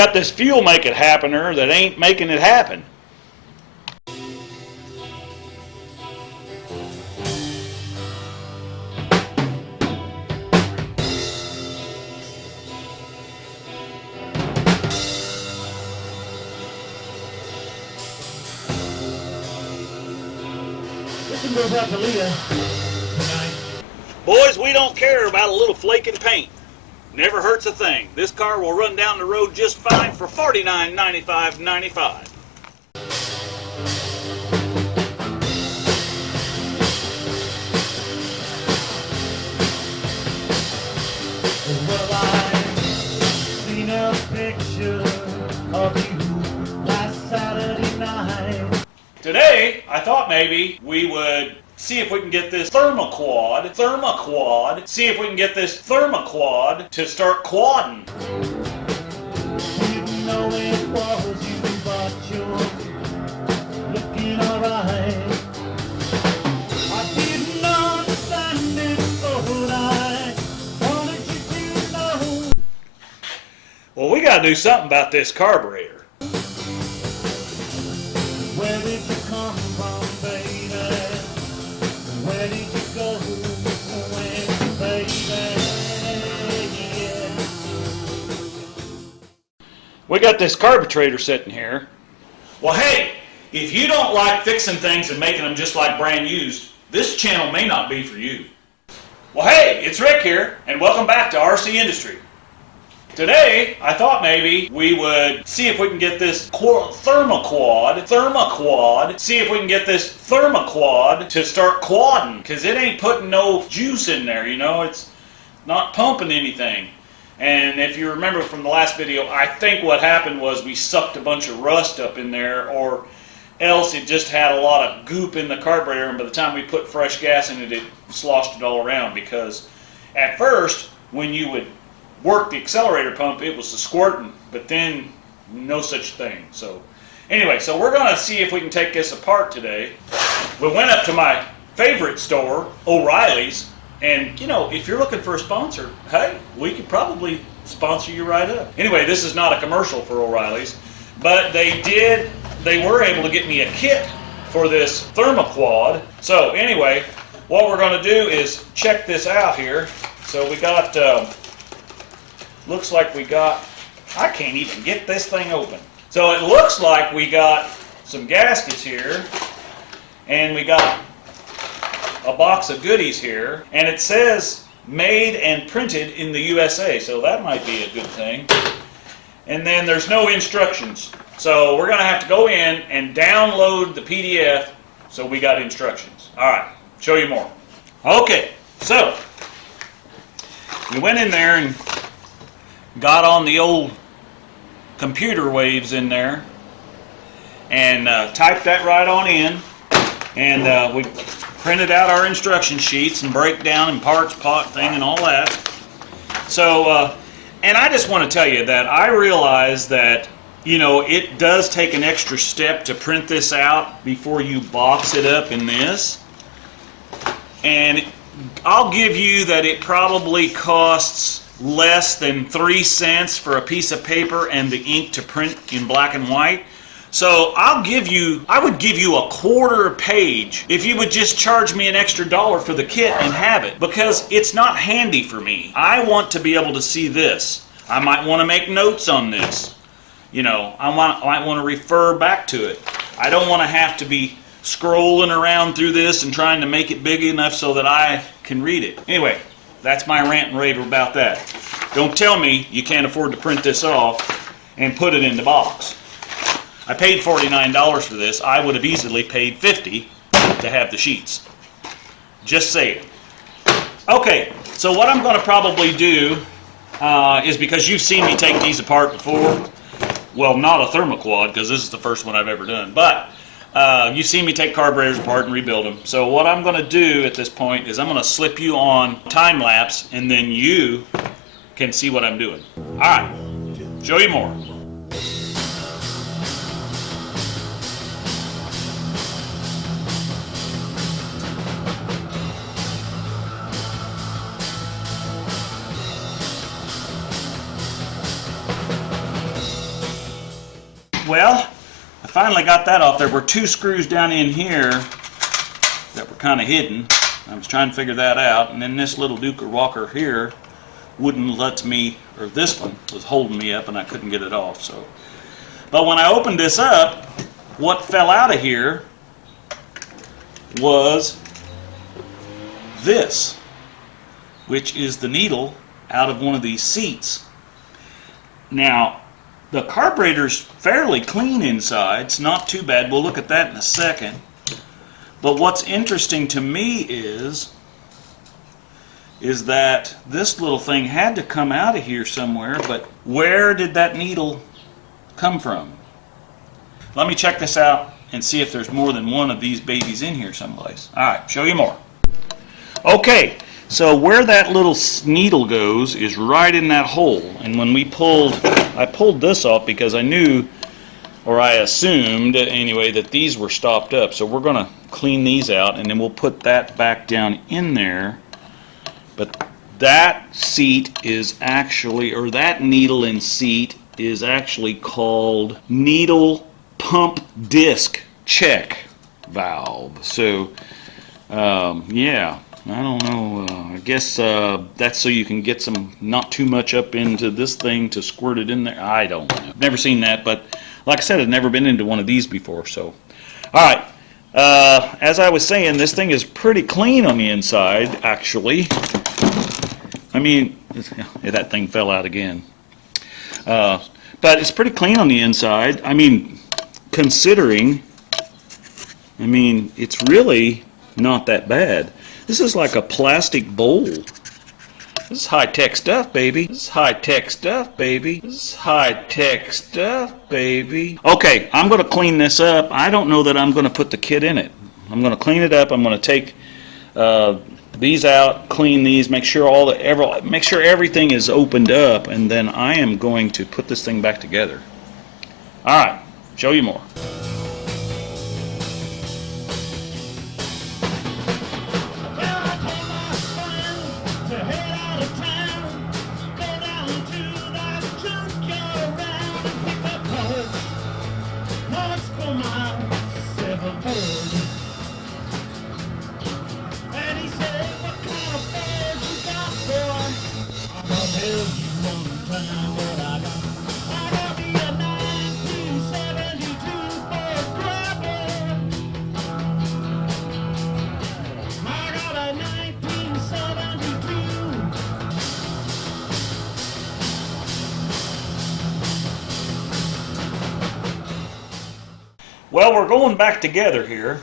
got this fuel make it happener that ain't making it happen. This one goes out to Leah. Boys, we don't care about a little flake in paint. Never hurts a thing. This car will run down the road just fine for $49.95.95. Well, I've seen a picture of you last Saturday night. Today, I thought maybe we would see if we can get this thermoquad to start quadding. Didn't know it was you, but you're looking alright. I didn't understand it, but I wanted you to know. Well, we got to do something about this carburetor. Where did you come from, baby? Where did you go when, baby? Yeah. We got this carburetor sitting here. Well, hey, if you don't like fixing things and making them just like brand used, this channel may not be for you. Well, hey, it's Rick here, and welcome back to RCindustry. Today, I thought maybe we would see if we can get this thermoquad to start quadding, because it ain't putting no juice in there, you know, it's not pumping anything. And if you remember from the last video, I think what happened was we sucked a bunch of rust up in there, or else it just had a lot of goop in the carburetor, and by the time we put fresh gas in it, it sloshed it all around. Because at first, when you would work the accelerator pump, it was squirting, but then no such thing. So anyway, so we're going to see if we can take this apart today. We went up to my favorite store, O'Reilly's, and you know, if you're looking for a sponsor, hey, we could probably sponsor you right up. Anyway, this is not a commercial for O'Reilly's, but they were able to get me a kit for this thermoquad. So anyway, what we're going to do is check this out here. So we got looks like we got, I can't even get this thing open. So it looks like we got some gaskets here, and we got a box of goodies here, and it says made and printed in the USA, so that might be a good thing. And then there's no instructions, so we're gonna have to go in and download the PDF so we got instructions. Alright, show you more. Okay, so we went in there and got on the old computer waves in there and typed that right on in, and we printed out our instruction sheets and breakdown and parts pot thing and all that. So and I just want to tell you that I realize that, you know, it does take an extra step to print this out before you box it up in this, and I'll give you that it probably costs less than 3 cents for a piece of paper and the ink to print in black and white. So I would give you a quarter page if you would just charge me an extra $1 for the kit and have it, because it's not handy for me. I want to be able to see this. I might want to make notes on this. You know, I might want to refer back to it. I don't want to have to be scrolling around through this and trying to make it big enough so that I can read it. Anyway, that's my rant and rave about that. Don't tell me you can't afford to print this off and put it in the box. I paid $49 for this. I would have easily paid $50 to have the sheets. Just saying. Okay, so what I'm going to probably do is, because you've seen me take these apart before, well, not a thermoquad, because this is the first one I've ever done, but you've seen me take carburetors apart and rebuild them. So what I'm going to do at this point is I'm going to slip you on time lapse, and then you can see what I'm doing. All right, show you more. well, I finally got that off. There were 2 screws down in here that were kind of hidden. I was trying to figure that out, and then this little Duker Walker here wouldn't let me, or this one was holding me up and I couldn't get it off. So, but when I opened this up, what fell out of here was this, which is the needle out of one of these seats. Now, the carburetor's fairly clean inside. It's not too bad. We'll look at that in a second. But what's interesting to me is that this little thing had to come out of here somewhere, but where did that needle come from? Let me check this out and see if there's more than one of these babies in here someplace. Alright, show you more. Okay, so where that little needle goes is right in that hole. And when we I pulled this off because I knew, or I assumed anyway, that these were stopped up. So we're going to clean these out and then we'll put that back down in there. But that seat is actually, or that needle and seat is actually called needle pump disc check valve. So yeah, I don't know, I guess that's so you can get some, not too much up into this thing to squirt it in there. I don't know. Never seen that, but like I said, I've never been into one of these before. So alright, as I was saying, this thing is pretty clean on the inside, actually. I mean, that thing fell out again. But it's pretty clean on the inside. I mean, considering, I mean, it's really not that bad. This is like a plastic bowl. This is high-tech stuff, baby. This is high-tech stuff, baby. This is high-tech stuff, baby. Okay, I'm going to clean this up. I don't know that I'm going to put the kit in it. I'm going to clean it up. I'm going to take these out, clean these, make sure make sure everything is opened up, and then I am going to put this thing back together. All right, show you more. Well, we're going back together here,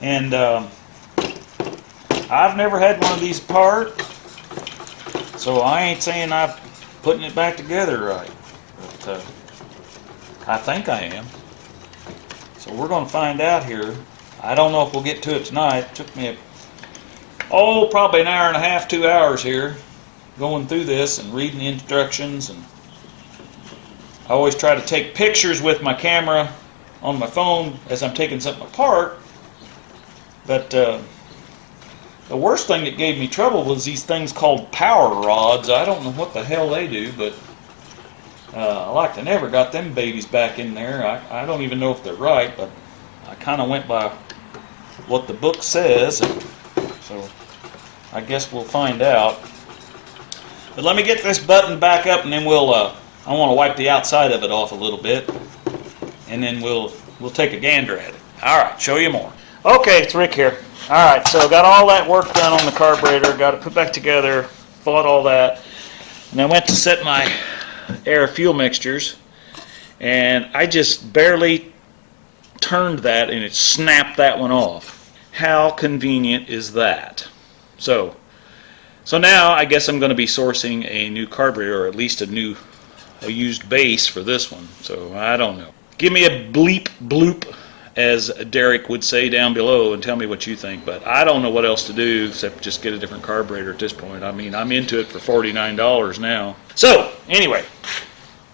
and I've never had one of these apart, so I ain't saying I'm putting it back together right, but I think I am. So we're going to find out here. I don't know if we'll get to it tonight. It took me probably an hour and a half, 2 hours here, going through this and reading the instructions. And I always try to take pictures with my camera on my phone as I'm taking something apart, but the worst thing that gave me trouble was these things called power rods. I don't know what the hell they do, but I like to never got them babies back in there. I don't even know if they're right, but I kind of went by what the book says, and so I guess we'll find out. But let me get this button back up, and then we'll I want to wipe the outside of it off a little bit, and then we'll take a gander at it. Alright, show you more. Okay, it's Rick here. Alright, so got all that work done on the carburetor, got it put back together, fought all that, and I went to set my air fuel mixtures, and I just barely turned that and it snapped that one off. How convenient is that? So now I guess I'm going to be sourcing a new carburetor, or at least a used base for this one. So I don't know. Give me a bleep bloop, as Derek would say down below, and tell me what you think. But I don't know what else to do except just get a different carburetor at this point. I mean, I'm into it for $49 now. So anyway,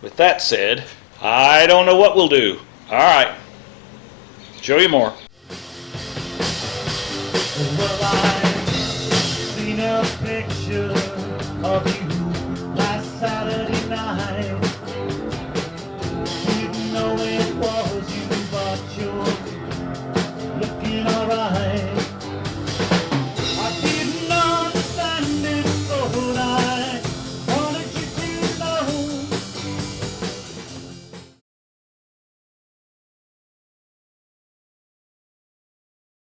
with that said, I don't know what we'll do. Alright, show you more. Well, I've seen a picture of you